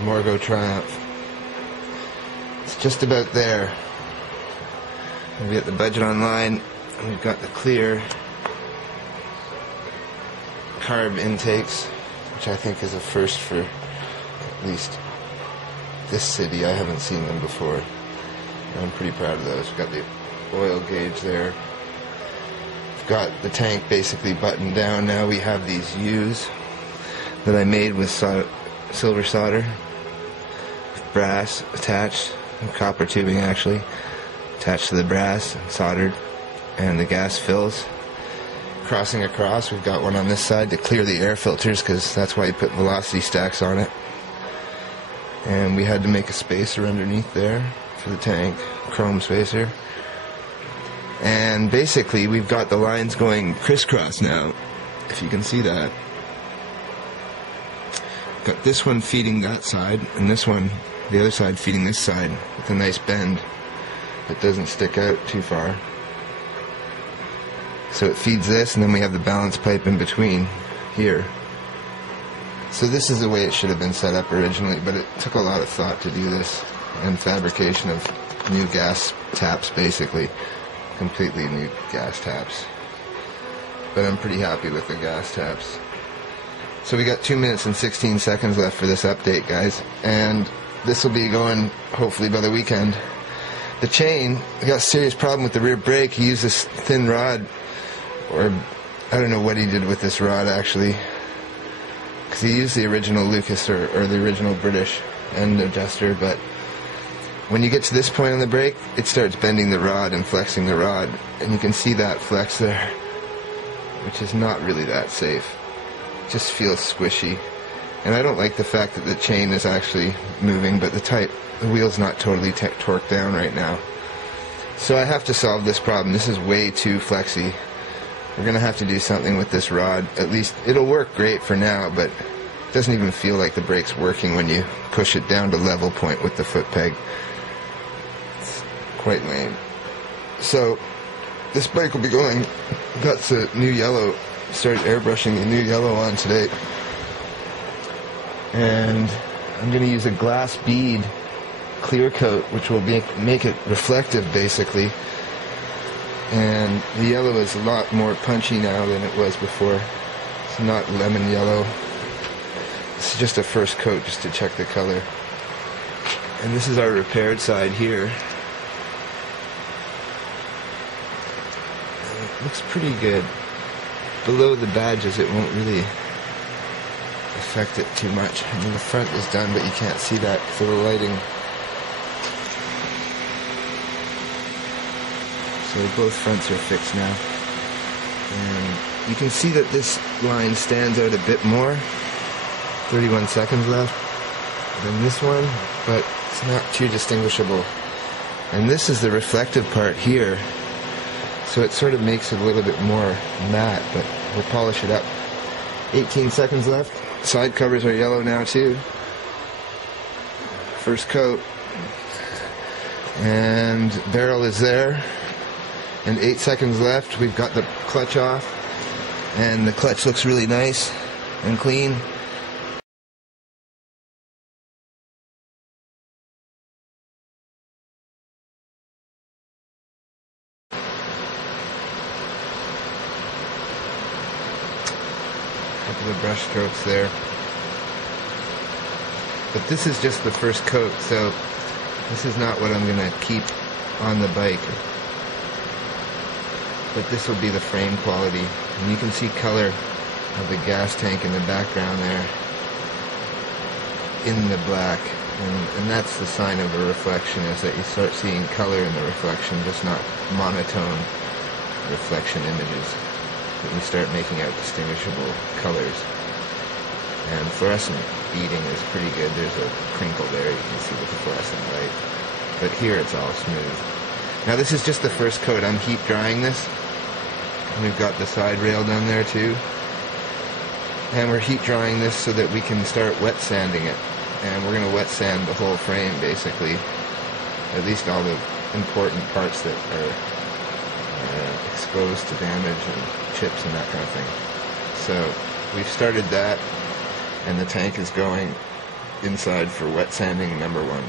the Morgo Triumph. It's just about there. We got the budget online, and we've got the clear carb intakes, which I think is a first for at least this city. I haven't seen them before. And I'm pretty proud of those. We've got the oil gauge there. We've got the tank basically buttoned down now. We have these U's that I made with silver solder, with brass attached, and copper tubing actually, attached to the brass and soldered, and the gas fills. Crossing across, we've got one on this side to clear the air filters, because that's why you put velocity stacks on it. And we had to make a spacer underneath there for the tank, chrome spacer. And basically we've got the lines going crisscross now, if you can see that. Got this one feeding that side, and this one, the other side, feeding this side with a nice bend that doesn't stick out too far. So it feeds this, and then we have the balance pipe in between here. So this is the way it should have been set up originally, but it took a lot of thought to do this, and fabrication of new gas taps, basically. Completely new gas taps. But I'm pretty happy with the gas taps. So we got 2 minutes and 16 seconds left for this update, guys, and this will be going hopefully by the weekend. The chain, I got a serious problem with the rear brake. He used this thin rod, or I don't know what he did with this rod actually, because he used the original Lucas or the original British end adjuster, but when you get to this point on the brake, it starts bending the rod and flexing the rod, and you can see that flex there, which is not really that safe. It just feels squishy, and I don't like the fact that the chain is actually moving, but the wheel's not totally torqued down right now. So I have to solve this problem. This is way too flexy. We're going to have to do something with this rod. At least it'll work great for now, but it doesn't even feel like the brake's working when you push it down to level point with the foot peg. It's quite lame. So this bike will be going, got the new yellow, started airbrushing the new yellow on today. And I'm going to use a glass bead clear coat, which will make it reflective basically. And the yellow is a lot more punchy now than it was before. It's not lemon yellow. This is just a first coat just to check the color. And this is our repaired side here. And it looks pretty good. Below the badges it won't really affect it too much. I mean, the front is done, but you can't see that for the lighting. So both fronts are fixed now. And you can see that this line stands out a bit more. 31 seconds left than this one, but it's not too distinguishable. And this is the reflective part here. So it sort of makes it a little bit more matte, but we'll polish it up. 18 seconds left. Side covers are yellow now too. First coat. And barrel is there. And 8 seconds left. We've got the clutch off, and the clutch looks really nice and clean. Couple of brush strokes there. But this is just the first coat, so this is not what I'm going to keep on the bike. But this will be the frame quality, and you can see color of the gas tank in the background there in the black, and that's the sign of a reflection, is that you start seeing color in the reflection, just not monotone reflection images, but you start making out distinguishable colors. And fluorescent beading is pretty good. There's a crinkle there you can see with the fluorescent light, but here it's all smooth. Now this is just the first coat. I'm heat drying this. And we've got the side rail done there too. And we're heat drying this so that we can start wet sanding it. And we're going to wet sand the whole frame basically. At least all the important parts that are exposed to damage and chips and that kind of thing. So we've started that, and the tank is going. inside for wet sanding number 1.